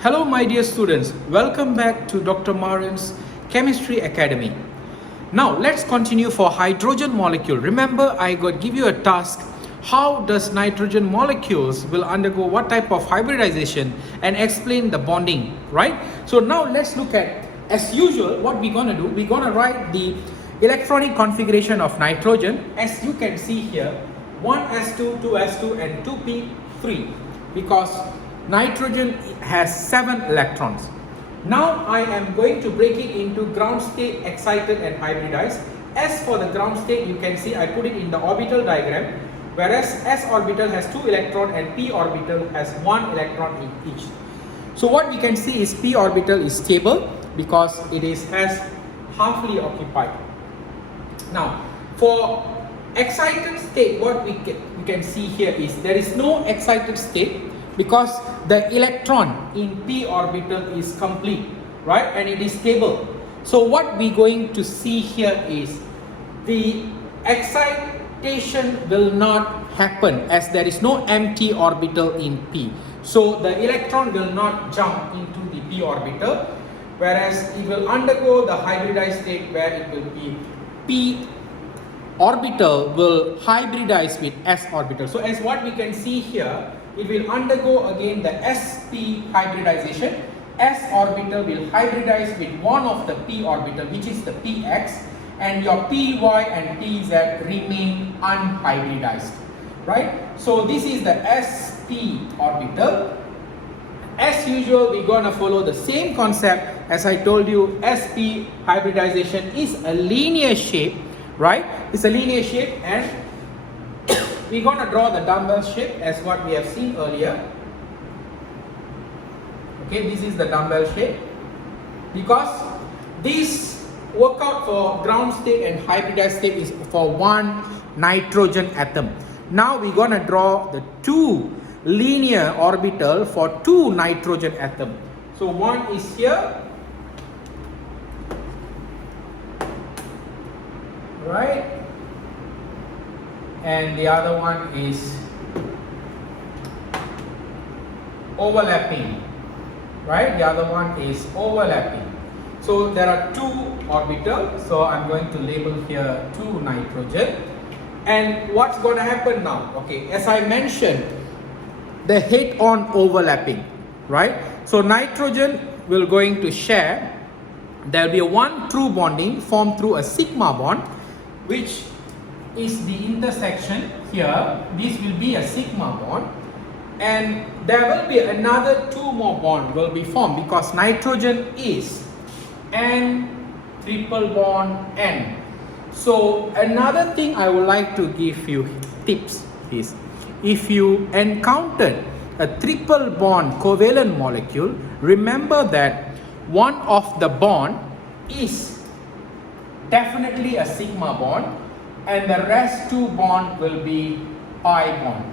Hello my dear students, welcome back to Dr. Marin's Chemistry Academy. Now let's continue for hydrogen molecule. Remember I got give you a task, how does nitrogen molecules will undergo what type of hybridization and explain the bonding, right? So now let's look at, as usual, what we're gonna do. We're gonna write the electronic configuration of nitrogen. As you can see here, 1s2, 2s2 and 2p3, because nitrogen has 7 electrons. Now I am going to break it into ground state, excited and hybridized. As for the ground state, you can see I put it in the orbital diagram, whereas s orbital has 2 electrons and p orbital has 1 electron in each. So what we can see is p orbital is stable because it has halfly occupied. Now for excited state, what we can see here is there is no excited state because the electron in p orbital is complete, right, and it is stable. So what we're going to see here is the excitation will not happen as there is no empty orbital in p. So the electron will not jump into the p orbital, whereas it will undergo the hybridized state where it will be p orbital will hybridize with s orbital. So as what we can see here, it will undergo again the sp hybridization. S orbital will hybridize with one of the p orbital, which is the px, and your py and pz remain unhybridized, right? So this is the sp orbital. As usual, we're gonna follow the same concept as I told you. Sp hybridization is a linear shape, right? It's a linear shape, and we're going to draw the dumbbell shape as what we have seen earlier. Okay, this is the dumbbell shape because this workout for ground state and hybridized state is for one nitrogen atom. Now we're going to draw the two linear orbital for two nitrogen atom. So one is here, right, and the other one is overlapping, right? The other one is overlapping. So there are two orbitals, so I'm going to label here 2 nitrogen. And what's going to happen now? Okay, as I mentioned, the head-on overlapping, right? So nitrogen will going to share, there will be a one true bonding formed through a sigma bond, which is the intersection here. This will be a sigma bond, and there will be another 2 more bond will be formed because nitrogen is N triple bond N. So another thing I would like to give you tips is, if you encountered a triple bond covalent molecule, remember that one of the bond is definitely a sigma bond and the rest 2 bond will be pi bond.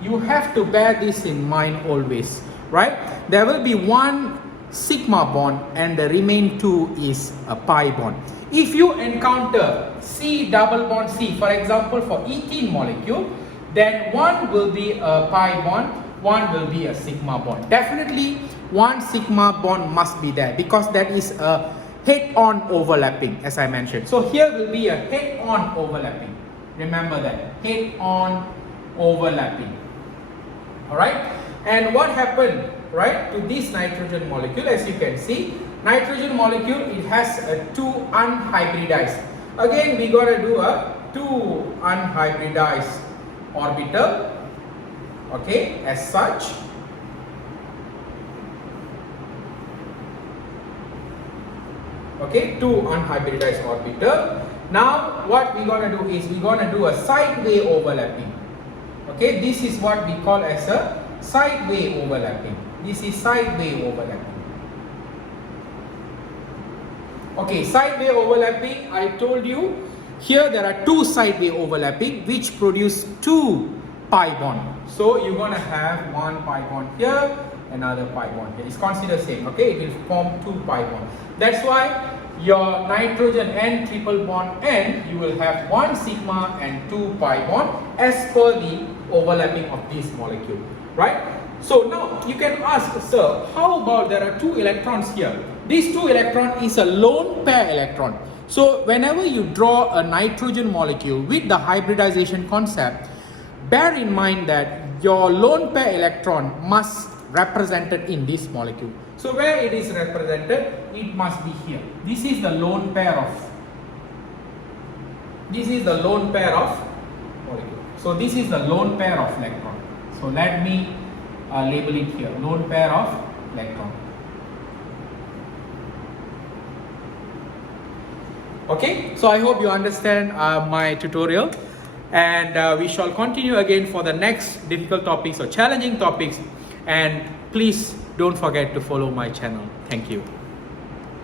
You have to bear this in mind always, right? There will be one sigma bond and the remaining 2 is a pi bond. If you encounter C double bond C, for example for ethene molecule, then one will be a pi bond, one will be a sigma bond. Definitely one sigma bond must be there because that is a head-on overlapping, as I mentioned. So here will be a head-on overlapping. Remember that, head-on overlapping. All right. And what happened, right, to this nitrogen molecule? As you can see, nitrogen molecule, it has a 2 unhybridized. Again, we gotta do a 2 unhybridized orbital. Okay, as such. Okay, 2 unhybridized orbital. Now what we're going to do is we're going to do a sideway overlapping. Okay, this is what we call as a sideway overlapping. This is sideway overlapping. Okay, sideway overlapping, I told you here there are 2 sideway overlapping which produce 2 pi bond. So you're going to have 1 pi bond here, another pi bond here. It's considered same. Okay, it will form 2 pi bond. That's why your nitrogen N triple bond N, you will have 1 sigma and 2 pi bond as per the overlapping of this molecule, right? So now you can ask, sir, how about there are 2 electrons here? This 2 electron is a lone pair electron. So whenever you draw a nitrogen molecule with the hybridization concept, bear in mind that your lone pair electron must represented in this molecule. So where it is represented, it must be here. This is the lone pair of molecule. So this is the lone pair of electron. So let me label it here, lone pair of electron. Okay, so I hope you understand my tutorial, and we shall continue again for the next difficult topics or challenging topics, and please don't forget to follow my channel. Thank you.